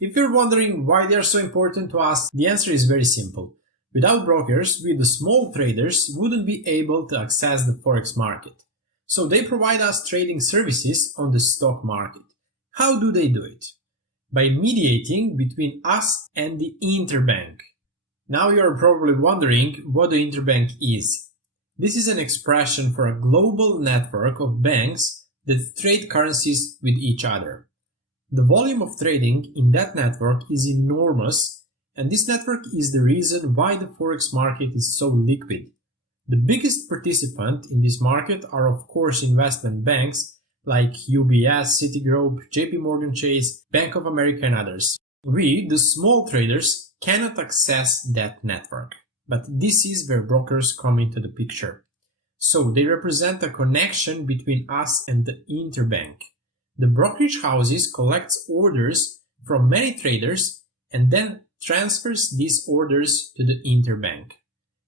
If you're wondering why they are so important to us, the answer is very simple. Without brokers, we the small traders wouldn't be able to access the Forex market. So they provide us trading services on the stock market. How do they do it? By mediating between us and the interbank. Now you're probably wondering what the interbank is. This is an expression for a global network of banks that trade currencies with each other. The volume of trading in that network is enormous, and this network is the reason why the Forex market is so liquid. The biggest participant in this market are of course investment banks like UBS, Citigroup, JP Morgan Chase, Bank of America and others. We, the small traders, cannot access that network. But this is where brokers come into the picture. So they represent a connection between us and the interbank. The brokerage houses collects orders from many traders and then transfers these orders to the interbank.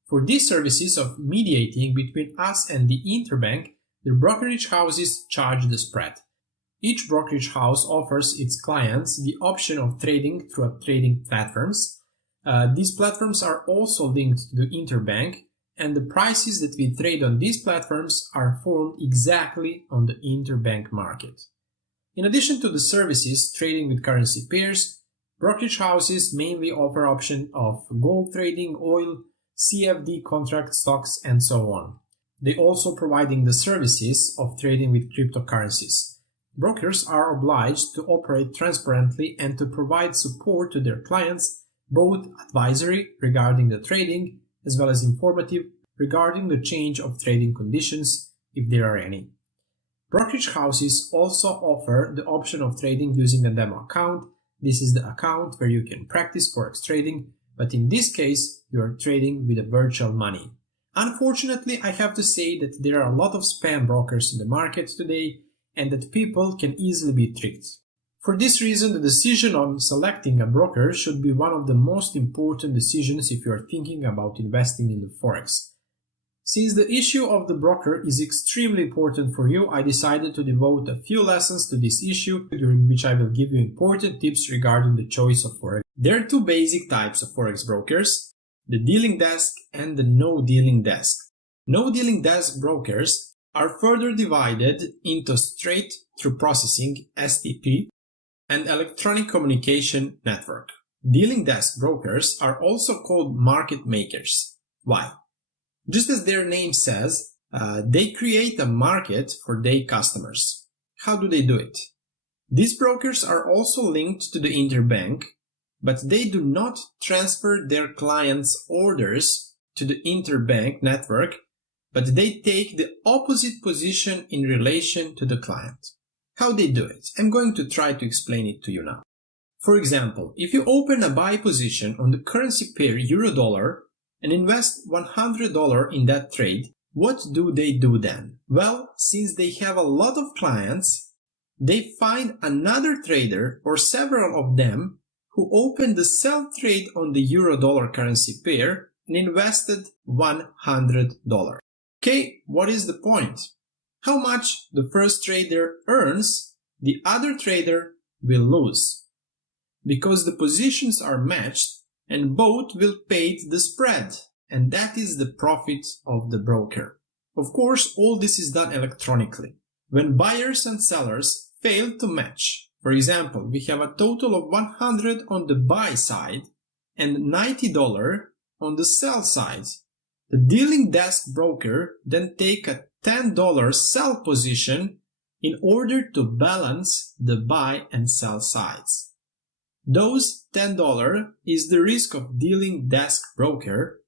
For these services of mediating between us and the interbank, the brokerage houses charge the spread. Each brokerage house offers its clients the option of trading through trading platforms. These platforms are also linked to the interbank, and the prices that we trade on these platforms are formed exactly on the interbank market. In addition to the services trading with currency pairs, brokerage houses mainly offer options of gold trading, oil, CFD contract stocks, and so on. They also providing the services of trading with cryptocurrencies. Brokers are obliged to operate transparently and to provide support to their clients, both advisory regarding the trading as well as informative regarding the change of trading conditions if there are any. Brokerage houses also offer the option of trading using a demo account. This is the account where you can practice Forex trading, but in this case you are trading with a virtual money. Unfortunately, I have to say that there are a lot of spam brokers in the market today and that people can easily be tricked. For this reason, the decision on selecting a broker should be one of the most important decisions if you are thinking about investing in the Forex. Since the issue of the broker is extremely important for you, I decided to devote a few lessons to this issue, during which I will give you important tips regarding the choice of Forex. There are two basic types of Forex brokers: the dealing desk and the no dealing desk. No dealing desk brokers are further divided into straight through processing (STP) and electronic communication network. Dealing desk brokers are also called market makers. Why? Just as their name says, they create a market for their customers. How do they do it? These brokers are also linked to the interbank, but they do not transfer their clients' orders to the interbank network, but they take the opposite position in relation to the client. How they do it? I'm going to try to explain it to you now. For example, if you open a buy position on the currency pair euro-dollar and invest $100 in that trade, what do they do then? Well, since they have a lot of clients, they find another trader or several of them who opened the sell trade on the euro-dollar currency pair and invested $100. Okay, what is the point? How much the first trader earns, the other trader will lose. Because the positions are matched and both will pay the spread, and that is the profit of the broker. Of course, all this is done electronically. When buyers and sellers fail to match, for example, we have a total of 100 on the buy side and $90 on the sell side. The dealing desk broker then take a $10 sell position in order to balance the buy and sell sides. Those $10 is the risk of dealing desk broker,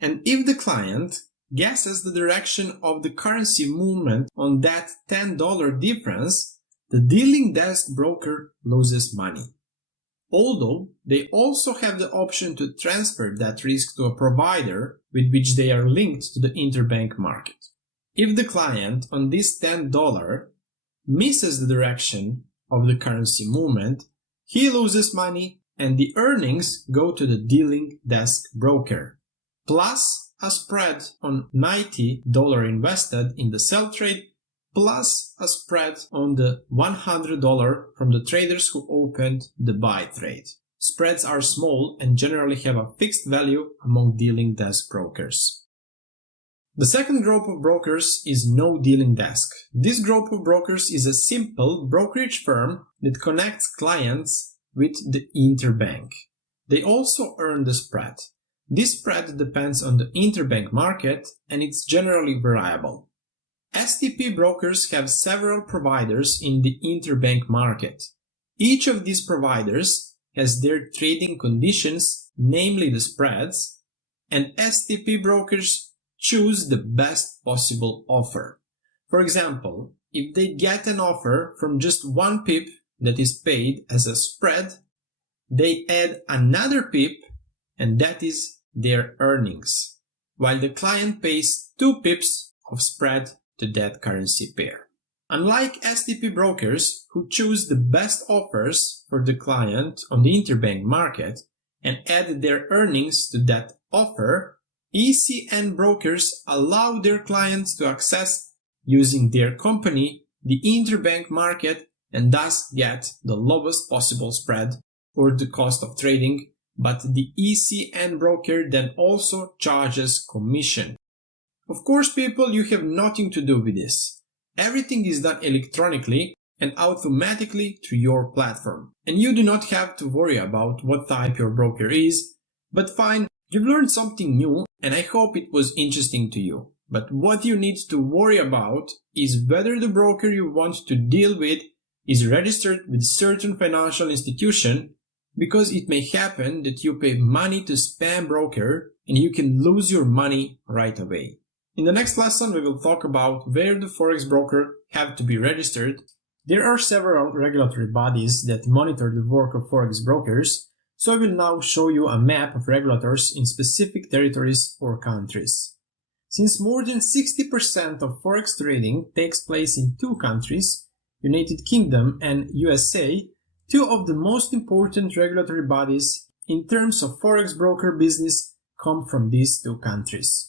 and if the client guesses the direction of the currency movement on that $10 difference, the dealing desk broker loses money. Although they also have the option to transfer that risk to a provider with which they are linked to the interbank market. If the client on this $10 misses the direction of the currency movement, he loses money and the earnings go to the dealing desk broker, plus a spread on $90 invested in the sell trade plus a spread on the $100 from the traders who opened the buy trade. Spreads are small and generally have a fixed value among dealing desk brokers. The second group of brokers is no dealing desk. This group of brokers is a simple brokerage firm that connects clients with the interbank. They also earn the spread. This spread depends on the interbank market and it's generally variable. STP brokers have several providers in the interbank market. Each of these providers has their trading conditions, namely the spreads, and STP brokers choose the best possible offer. For example, if they get an offer from just 1 pip that is paid as a spread, they add another pip and that is their earnings, while the client pays 2 pips of spread to that currency pair. Unlike STP brokers who choose the best offers for the client on the interbank market and add their earnings to that offer, ECN brokers allow their clients to access, using their company, the interbank market and thus get the lowest possible spread or the cost of trading, but the ECN broker then also charges commission. Of course, people, you have nothing to do with this. Everything is done electronically and automatically through your platform. And you do not have to worry about what type your broker is. But fine, you've learned something new and I hope it was interesting to you. But what you need to worry about is whether the broker you want to deal with is registered with a certain financial institution, because it may happen that you pay money to spam broker and you can lose your money right away. In the next lesson, we will talk about where the Forex broker have to be registered. There are several regulatory bodies that monitor the work of Forex brokers, so I will now show you a map of regulators in specific territories or countries. Since more than 60% of Forex trading takes place in 2 countries, United Kingdom and USA, 2 of the most important regulatory bodies in terms of Forex broker business come from these 2 countries.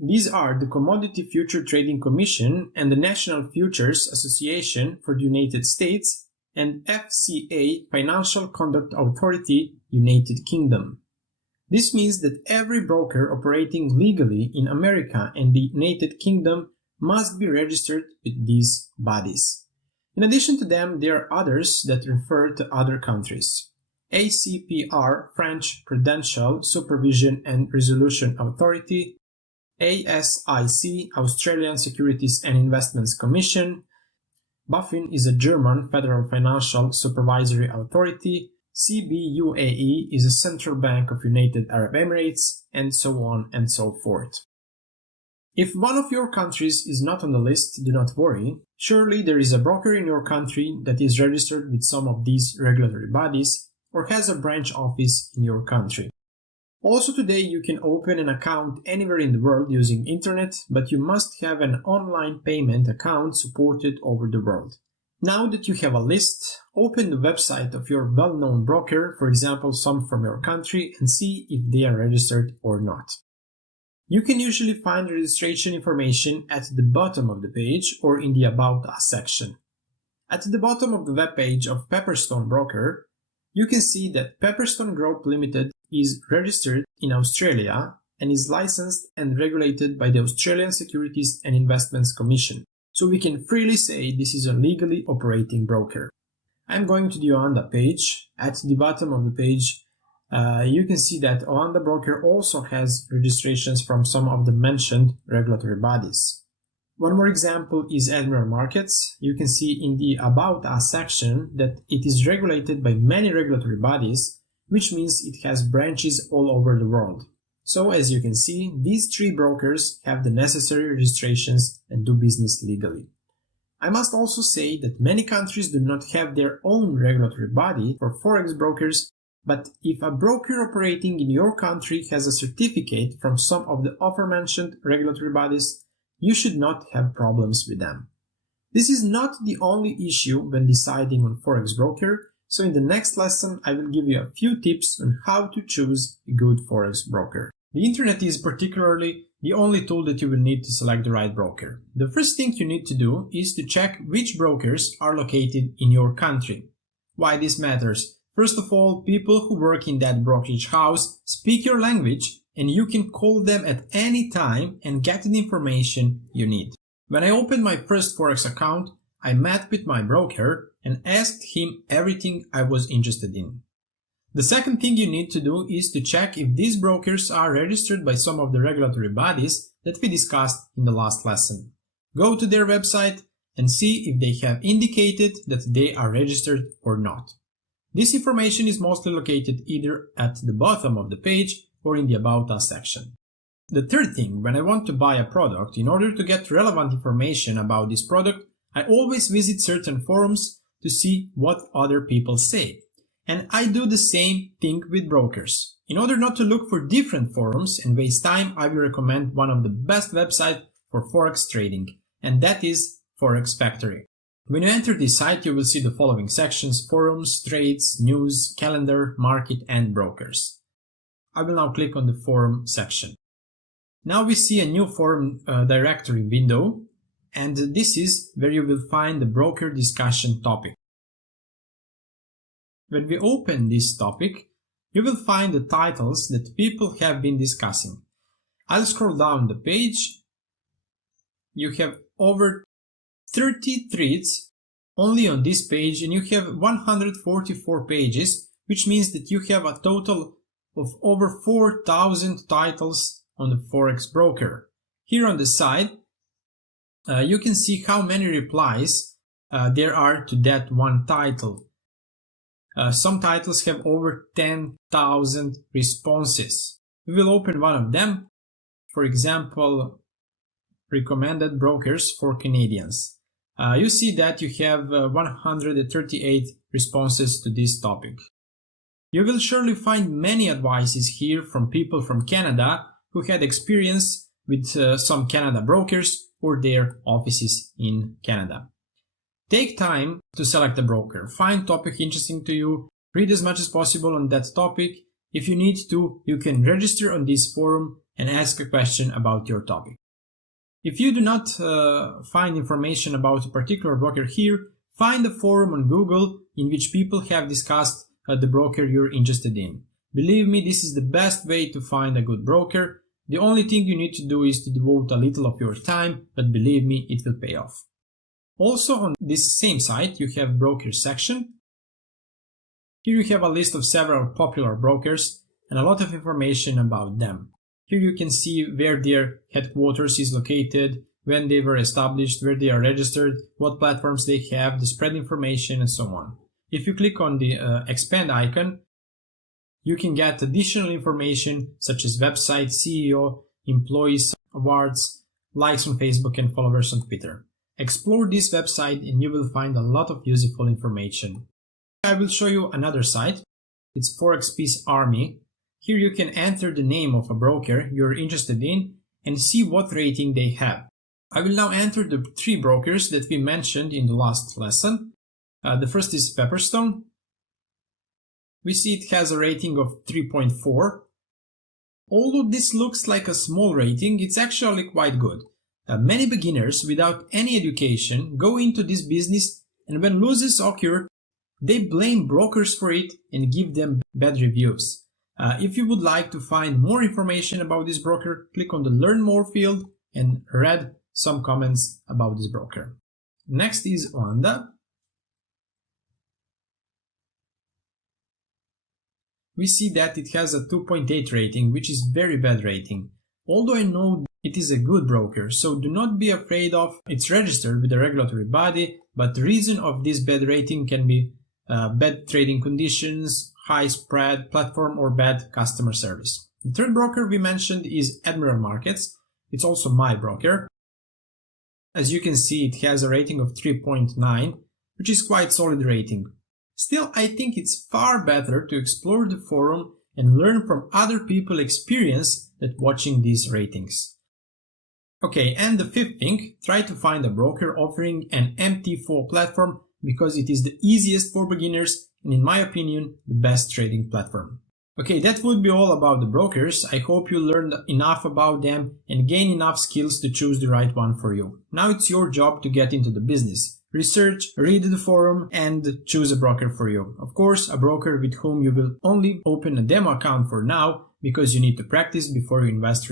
These are the Commodity Future Trading Commission and the National Futures Association for the United States and FCA Financial Conduct Authority, United Kingdom. This means that every broker operating legally in America and the United Kingdom must be registered with these bodies. In addition to them, there are others that refer to other countries. ACPR, French Prudential Supervision and Resolution Authority, ASIC, Australian Securities and Investments Commission, BaFin is a German Federal Financial Supervisory Authority, CBUAE is a Central Bank of United Arab Emirates, and so on and so forth. If one of your countries is not on the list, do not worry. Surely there is a broker in your country that is registered with some of these regulatory bodies or has a branch office in your country. Also today you can open an account anywhere in the world using internet, but you must have an online payment account supported over the world. Now that you have a list, open the website of your well-known broker, for example some from your country, and see if they are registered or not. You can usually find registration information at the bottom of the page or in the About Us section. At the bottom of the web page of Pepperstone Broker, you can see that Pepperstone Group Limited is registered in Australia and is licensed and regulated by the Australian Securities and Investments Commission. So we can freely say this is a legally operating broker. I'm going to the Oanda page. At the bottom of the page, you can see that Oanda Broker also has registrations from some of the mentioned regulatory bodies. One more example is Admiral Markets. You can see in the About Us section that it is regulated by many regulatory bodies, which means it has branches all over the world. So as you can see, these 3 brokers have the necessary registrations and do business legally. I must also say that many countries do not have their own regulatory body for Forex brokers, but if a broker operating in your country has a certificate from some of the aforementioned regulatory bodies, you should not have problems with them. This is not the only issue when deciding on Forex broker, so in the next lesson I will give you a few tips on how to choose a good Forex broker. The internet is particularly the only tool that you will need to select the right broker. The first thing you need to do is to check which brokers are located in your country. Why this matters? First of all, people who work in that brokerage house speak your language, and you can call them at any time and get the information you need. When I opened my first Forex account, I met with my broker and asked him everything I was interested in. The second thing you need to do is to check if these brokers are registered by some of the regulatory bodies that we discussed in the last lesson. Go to their website and see if they have indicated that they are registered or not. This information is mostly located either at the bottom of the page or in the About Us section. The third thing, when I want to buy a product, in order to get relevant information about this product, I always visit certain forums to see what other people say. And I do the same thing with brokers. In order not to look for different forums and waste time, I will recommend one of the best websites for Forex trading, and that is Forex Factory. When you enter this site, you will see the following sections: forums, trades, news, calendar, market, and brokers. I will now click on the forum section. Now we see a new forum directory window, and this is where you will find the broker discussion topic. When we open this topic, you will find the titles that people have been discussing. I'll scroll down the page. You have over 30 threads only on this page, and you have 144 pages, which means that you have a total of over 4,000 titles on the Forex broker. Here on the side, you can see how many replies there are to that one title. Some titles have over 10,000 responses. We will open one of them. For example, recommended brokers for Canadians. You see that you have 138 responses to this topic. You will surely find many advices here from people from Canada who had experience with some Canada brokers or their offices in Canada. Take time to select a broker. Find topic interesting to you. Read as much as possible on that topic. If you need to, you can register on this forum and ask a question about your topic. If you do not find information about a particular broker here, find a forum on Google in which people have discussed the broker you're interested in. Believe me, this is the best way to find a good broker. The only thing you need to do is to devote a little of your time, but believe me, it will pay off. Also on this same site, you have broker section. Here you have a list of several popular brokers and a lot of information about them. Here you can see where their headquarters is located, when they were established, where they are registered, what platforms they have, the spread information, and so on. If you click on the expand icon, you can get additional information such as website, CEO, employees, awards, likes on Facebook, and followers on Twitter. Explore this website and you will find a lot of useful information. I will show you another site. It's Forex Peace Army. Here you can enter the name of a broker you're interested in and see what rating they have. I will now enter the three brokers that we mentioned in the last lesson. The first is Pepperstone. We see it has a rating of 3.4. Although this looks like a small rating, it's actually quite good. Many beginners without any education go into this business, and when losses occur, they blame brokers for it and give them bad reviews. If you would like to find more information about this broker, click on the Learn More field and read some comments about this broker. Next is Oanda. We see that it has a 2.8 rating, which is very bad rating. Although I know it is a good broker, so do not be afraid of it's registered with a regulatory body, but the reason of this bad rating can be bad trading conditions, high spread, platform, or bad customer service. The third broker we mentioned is Admiral Markets. It's also my broker. As you can see, it has a rating of 3.9, which is quite solid rating. Still, I think it's far better to explore the forum and learn from other people's experience than watching these ratings. Okay, and the fifth thing, try to find a broker offering an MT4 platform because it is the easiest for beginners and in my opinion, the best trading platform. Okay, that would be all about the brokers. I hope you learned enough about them and gain enough skills to choose the right one for you. Now it's your job to get into the business. Research, read the forum, and choose a broker for you. Of course, a broker with whom you will only open a demo account for now, because you need to practice before you invest.